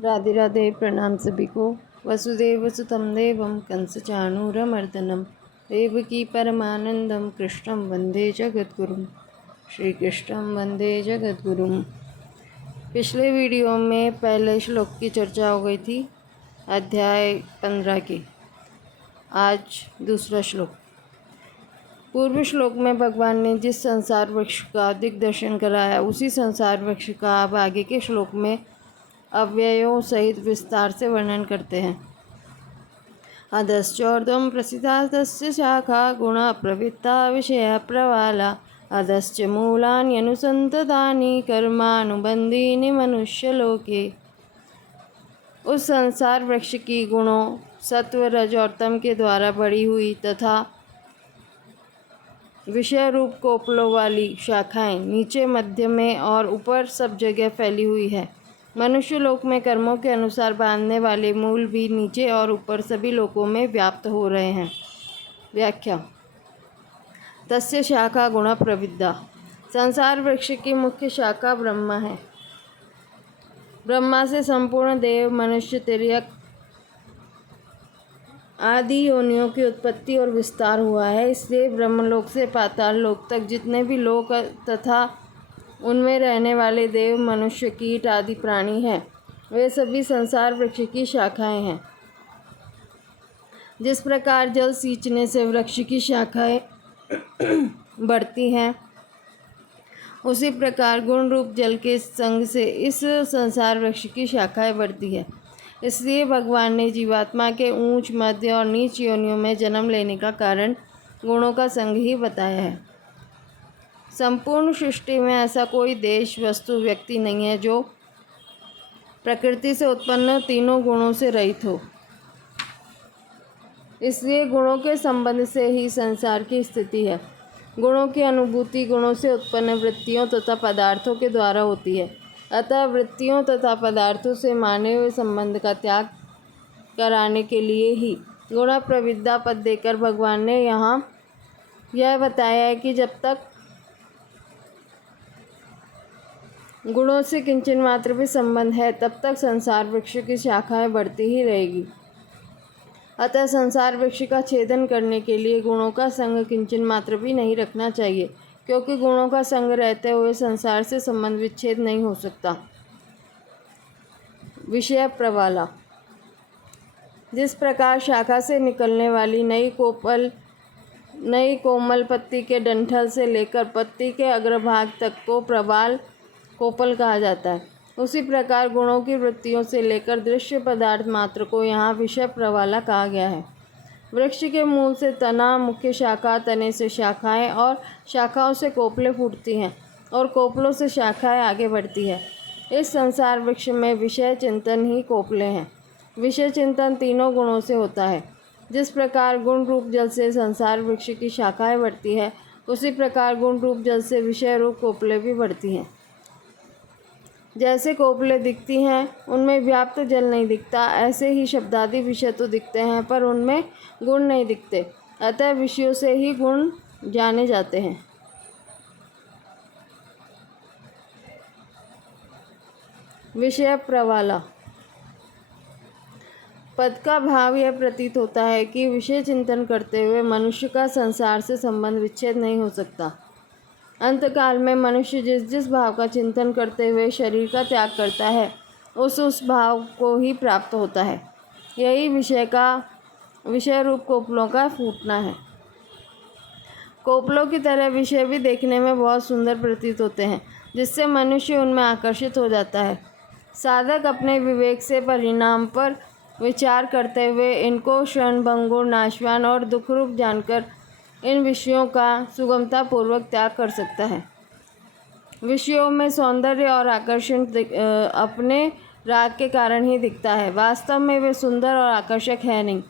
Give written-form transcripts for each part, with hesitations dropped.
राधे राधे। प्रणाम सभी को। वसुदेव सुतं देवं कंसचाणूरमर्दनं देवकी परमानंदं कृष्णं वंदे जगद्गुरुं। श्री कृष्णं वंदे जगद्गुरुं। पिछले वीडियो में पहले श्लोक की चर्चा हो गई थी, अध्याय 15 की। आज दूसरा श्लोक। पूर्व श्लोक में भगवान ने जिस संसार वृक्ष का दिग्दर्शन कराया, उसी संसार वृक्ष का अब आगे के श्लोक में अव्ययों सहित विस्तार से वर्णन करते हैं। अधश्चोर्ध्वं प्रसिद्धा तस्य शाखा गुण प्रवृत्ता विषय प्रवाला अधश्च मूलान्यनुसंततानि कर्मानुबंधीनि मनुष्यलोके। उस संसार वृक्ष की गुणों सत्व रज और तम के द्वारा बढ़ी हुई तथा विषय रूप कोपलों वाली शाखाएं नीचे, मध्य में और ऊपर सब जगह फैली हुई है। मनुष्य लोक में कर्मों के अनुसार बांधने वाले मूल भी नीचे और ऊपर सभी लोकों में व्याप्त हो रहे हैं। व्याख्या। तस्य शाखा गुण प्रविद्धा। संसार वृक्ष की मुख्य शाखा ब्रह्मा है। ब्रह्मा से संपूर्ण देव, मनुष्य, तिर्यक आदि योनियों की उत्पत्ति और विस्तार हुआ है। इसलिए ब्रह्मलोक से पाताल लोक तक जितने भी लोक तथा उनमें रहने वाले देव, मनुष्य, कीट आदि प्राणी हैं, वे सभी संसार वृक्ष की शाखाएं हैं। जिस प्रकार जल सींचने से वृक्ष की शाखाएं बढ़ती हैं, उसी प्रकार गुण रूप जल के संग से इस संसार वृक्ष की शाखाएं बढ़ती है। इसलिए भगवान ने जीवात्मा के ऊंच, मध्य और नीच योनियों में जन्म लेने का कारण गुणों का संग ही बताया है। संपूर्ण सृष्टि में ऐसा कोई देश, वस्तु, व्यक्ति नहीं है जो प्रकृति से उत्पन्न तीनों गुणों से रहित हो। इसलिए गुणों के संबंध से ही संसार की स्थिति है। गुणों की अनुभूति गुणों से उत्पन्न वृत्तियों तथा पदार्थों के द्वारा होती है। अतः वृत्तियों तथा पदार्थों से माने हुए संबंध का त्याग कराने के लिए ही गुण प्रविद्धा पद देकर भगवान ने यहाँ यह बताया है कि जब तक गुणों से किंचन मात्र भी संबंध है, तब तक संसार वृक्ष की शाखाएं बढ़ती ही रहेगी। अतः संसार वृक्ष का छेदन करने के लिए गुणों का संग किंचन मात्र भी नहीं रखना चाहिए, क्योंकि गुणों का संग रहते हुए संसार से संबंध विच्छेद नहीं हो सकता। विषय प्रवाला। जिस प्रकार शाखा से निकलने वाली नई कोमल पत्ती के डंठल से लेकर पत्ती के अग्रभाग तक को प्रवाल, कोपल कहा जाता है, उसी प्रकार गुणों की वृत्तियों से लेकर दृश्य पदार्थ मात्र को यहाँ विषय प्रवाला कहा गया है। वृक्ष के मूल से तना, मुख्य शाखा, तने से शाखाएं और शाखाओं से कोपलें फूटती हैं और कोपलों से शाखाएं आगे बढ़ती है। इस संसार वृक्ष में विषय चिंतन ही कोपले हैं। विषय चिंतन तीनों गुणों से होता है। जिस प्रकार गुण रूप जल से संसार वृक्ष की शाखाएं बढ़ती है, उसी प्रकार गुण रूप जल से विषय रूप कोपले भी बढ़ती हैं। जैसे कोपले दिखती हैं, उनमें व्याप्त जल नहीं दिखता, ऐसे ही शब्दादि विषय तो दिखते हैं पर उनमें गुण नहीं दिखते। अतः विषयों से ही गुण जाने जाते हैं। विषय प्रवाला। पद का भाव यह प्रतीत होता है कि विषय चिंतन करते हुए मनुष्य का संसार से संबंध विच्छेद नहीं हो सकता। अंतकाल में मनुष्य जिस जिस भाव का चिंतन करते हुए शरीर का त्याग करता है, उस भाव को ही प्राप्त होता है। यही विषय रूप कोपलों का फूटना है। कोपलों की तरह विषय भी देखने में बहुत सुंदर प्रतीत होते हैं, जिससे मनुष्य उनमें आकर्षित हो जाता है। साधक अपने विवेक से परिणाम पर विचार करते हुए इनको क्षणभंगुर, नाशवान और दुखरूप जानकर इन विषयों का सुगमता पूर्वक त्याग कर सकता है। विषयों में सौंदर्य और आकर्षण अपने राग के कारण ही दिखता है, वास्तव में वे सुंदर और आकर्षक है नहीं।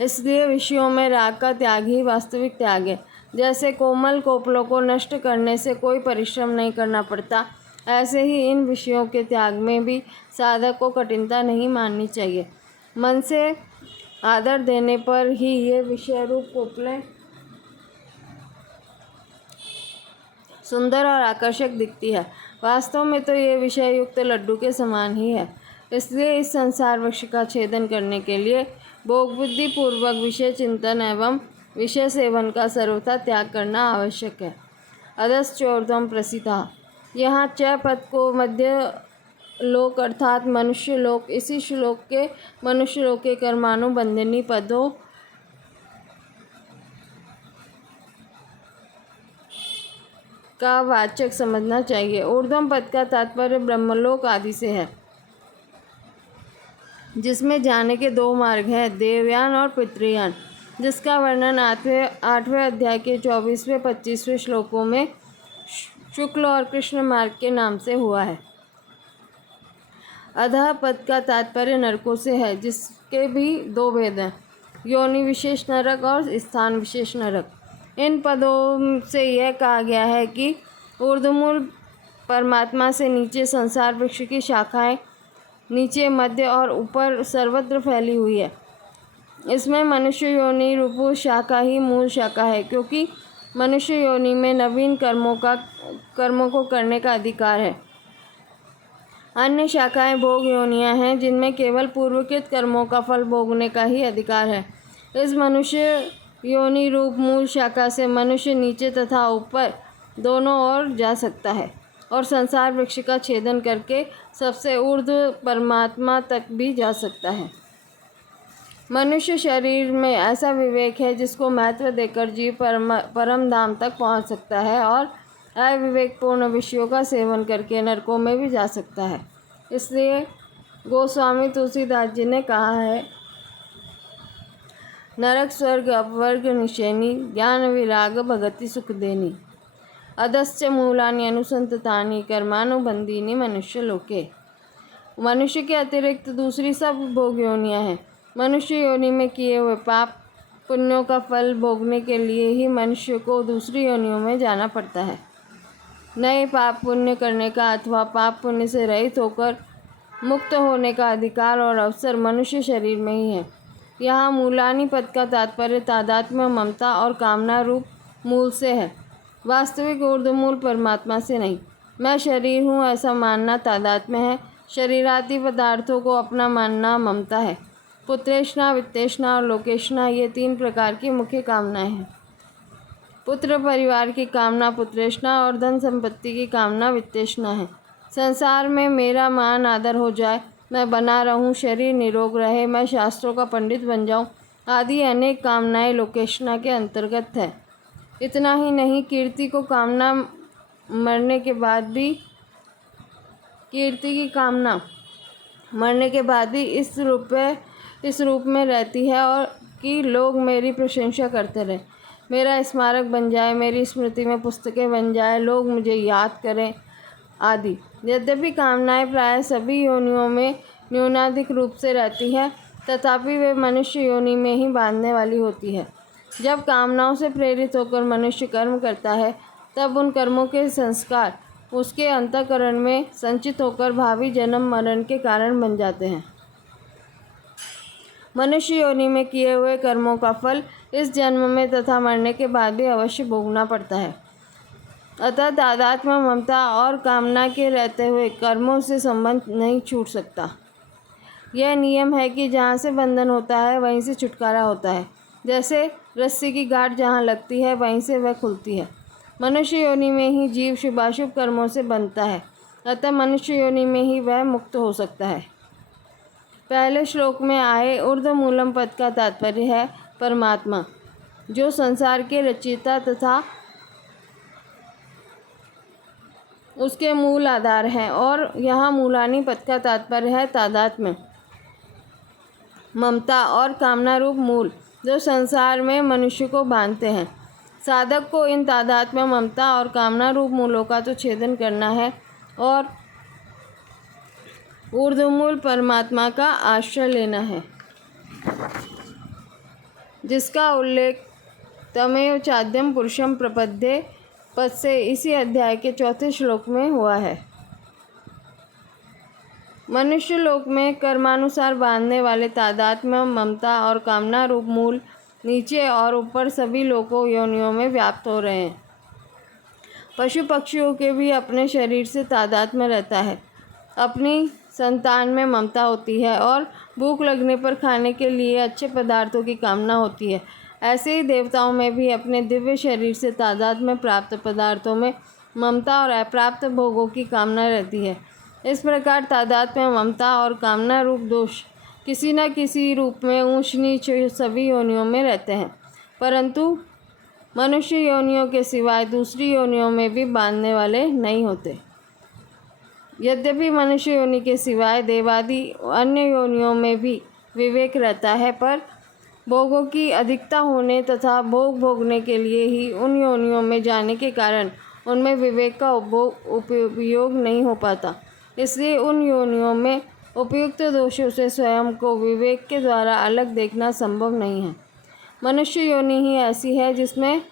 इसलिए विषयों में राग का त्याग ही वास्तविक त्याग है। जैसे कोमल कोपलों को नष्ट करने से कोई परिश्रम नहीं करना पड़ता, ऐसे ही इन विषयों के त्याग में भी साधक को कठिनता नहीं माननी चाहिए। मन से आदर देने पर ही ये विषय रूप कोपलें सुंदर और आकर्षक दिखती है। वास्तव में तो ये विषय युक्त लड्डू के समान ही है। इसलिए इस संसार वृक्ष का छेदन करने के लिए भोग बुद्धि पूर्वक विषय चिंतन एवं विषय सेवन का सर्वथा त्याग करना आवश्यक है। अधश्चोर्ध्वं प्रसिद्धा। यहाँ च पद को मध्य लोक अर्थात मनुष्य लोक, इसी श्लोक के मनुष्य लोक के कर्मानुबंधिनी पदों का वाचक समझना चाहिए। ऊर्ध्वम पद का तात्पर्य ब्रह्मलोक आदि से है, जिसमें जाने के दो मार्ग हैं, देवयान और पितृयान, जिसका वर्णन 8वें अध्याय के 24वें-25वें श्लोकों में शुक्ल और कृष्ण मार्ग के नाम से हुआ है। अधः पद का तात्पर्य नरकों से है, जिसके भी दो भेद हैं, योनि विशेष नरक और स्थान विशेष नरक। इन पदों से यह कहा गया है कि ऊर्ध्वमूल परमात्मा से नीचे संसार वृक्ष की शाखाएं नीचे, मध्य और ऊपर सर्वत्र फैली हुई है। इसमें मनुष्य योनि रूप शाखा ही मूल शाखा है, क्योंकि मनुष्य योनि में नवीन कर्मों को करने का अधिकार है। अन्य शाखाएं भोग योनियां हैं, जिनमें केवल पूर्वकृत कर्मों का फल भोगने का ही अधिकार है। इस मनुष्य योनि रूप मूल शाखा से मनुष्य नीचे तथा ऊपर दोनों ओर जा सकता है और संसार वृक्ष का छेदन करके सबसे ऊर्ध्व परमात्मा तक भी जा सकता है। मनुष्य शरीर में ऐसा विवेक है जिसको महत्व देकर जीव परम धाम तक पहुंच सकता है और अविवेकपूर्ण विषयों का सेवन करके नरकों में भी जा सकता है। इसलिए गोस्वामी तुलसीदास जी ने कहा है, नरक स्वर्ग अपवर्ग निशेनी, ज्ञान विराग भगति सुख देनी, अधश्च मूलानि अनुसंततानि, कर्मानुबंधीनि मनुष्य लोके। मनुष्य के अतिरिक्त दूसरी सब भोग योनियाँ हैं। मनुष्य योनि में किए हुए पाप पुण्यों का फल भोगने के लिए ही मनुष्य को दूसरी योनियों में जाना पड़ता है। नए पाप पुण्य करने का अथवा पाप पुण्य से रहित होकर मुक्त होने का अधिकार और अवसर मनुष्य शरीर में ही है। यहाँ मूलानि पद का तात्पर्य तादात्म्य, ममता और कामना रूप मूल से है, वास्तविक ऊर्ध्वमूल परमात्मा से नहीं। मैं शरीर हूँ ऐसा मानना तादात्म्य है। शरीरादि पदार्थों को अपना मानना ममता है। पुत्रेष्णा, वित्तेष्णा और लोकेष्णा, ये 3 प्रकार की मुख्य कामनाएं हैं। पुत्र परिवार की कामना पुत्रेष्णा और धन संपत्ति की कामना वित्तेष्णा है। संसार में मेरा मान आदर हो जाए, मैं बना रहूं, शरीर निरोग रहे, मैं शास्त्रों का पंडित बन जाऊं, आदि अनेक कामनाएं लोकेष्णा के अंतर्गत है। इतना ही नहीं, कीर्ति की कामना मरने के बाद भी इस रूप में रहती है और कि लोग मेरी प्रशंसा करते रहे, मेरा स्मारक बन जाए, मेरी स्मृति में पुस्तकें बन जाए, लोग मुझे याद करें आदि। यद्यपि कामनाएं प्राय सभी योनियों में न्यूनाधिक रूप से रहती है, तथापि वे मनुष्य योनि में ही बांधने वाली होती है। जब कामनाओं से प्रेरित होकर मनुष्य कर्म करता है, तब उन कर्मों के संस्कार उसके अंतःकरण में संचित होकर भावी जन्म मरण के कारण बन जाते हैं। मनुष्य योनि में किए हुए कर्मों का फल इस जन्म में तथा मरने के बाद भी अवश्य भोगना पड़ता है। अतः तादात्म्य, ममता और कामना के रहते हुए कर्मों से संबंध नहीं छूट सकता। यह नियम है कि जहाँ से बंधन होता है वहीं से छुटकारा होता है। जैसे रस्सी की गांठ जहाँ लगती है वहीं से वह खुलती है। मनुष्य योनि में ही जीव शुभाशुभ कर्मों से बंधता है, अतः मनुष्य योनि में ही वह मुक्त हो सकता है। पहले श्लोक में आए ऊर्ध्वमूलम पद का तात्पर्य है परमात्मा, जो संसार के रचयिता तथा उसके मूल आधार हैं, और यहाँ मूलानि पद का तात्पर्य है तादात्म्य, ममता और कामना रूप मूल, जो संसार में मनुष्य को बांधते हैं। साधक को इन तादात्म्य, ममता और कामना रूप मूलों का तो छेदन करना है और ऊर्ध्वमूल परमात्मा का आश्रय लेना है, जिसका उल्लेख तमेव चाद्यम पुरुषम प्रपद्ये पद से इसी अध्याय के 4 श्लोक में हुआ है। मनुष्य लोक में कर्मानुसार बांधने वाले तादात्म्य, ममता और कामना रूप मूल नीचे और ऊपर सभी लोकों योनियों में व्याप्त हो रहे हैं। पशु पक्षियों के भी अपने शरीर से तादाद में रहता है, अपनी संतान में ममता होती है और भूख लगने पर खाने के लिए अच्छे पदार्थों की कामना होती है। ऐसे ही देवताओं में भी अपने दिव्य शरीर से तादाद में प्राप्त पदार्थों में ममता और अप्राप्त भोगों की कामना रहती है। इस प्रकार तादाद में ममता और कामना रूप दोष किसी न किसी रूप में ऊंच नीच सभी योनियों में रहते हैं, परंतु मनुष्य योनियों के सिवाय दूसरी योनियों में भी बांधने वाले नहीं होते। यद्यपि मनुष्य योनि के सिवाय देवादि अन्य योनियों में भी विवेक रहता है, पर भोगों की अधिकता होने तथा भोग भोगने के लिए ही उन योनियों में जाने के कारण उनमें विवेक का उपयोग नहीं हो पाता। इसलिए उन योनियों में उपयुक्त दोषों से स्वयं को विवेक के द्वारा अलग देखना संभव नहीं है। मनुष्य योनि ही ऐसी है जिसमें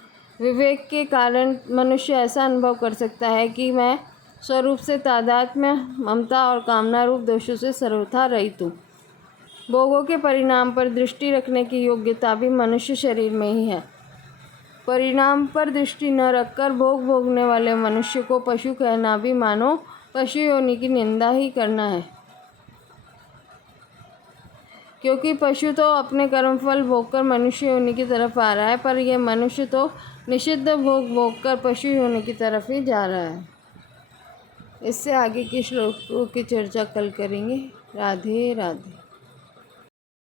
विवेक के कारण मनुष्य ऐसा अनुभव कर सकता है कि मैं स्वरूप से तादात्म्य, ममता और कामना रूप दोषों से सर्वथा रहित हूँ। भोगों के परिणाम पर दृष्टि रखने की योग्यता भी मनुष्य शरीर में ही है। परिणाम पर दृष्टि न रखकर भोग भोगने वाले मनुष्य को पशु कहना भी मानो पशु योनि की निंदा ही करना है, क्योंकि पशु तो अपने कर्मफल भोगकर मनुष्य योनि की तरफ आ रहा है, पर यह मनुष्य तो निषिद्ध भोग भोगकर पशु योनि की तरफ ही जा रहा है। इससे आगे के श्लोकों की चर्चा कल करेंगे। राधे राधे।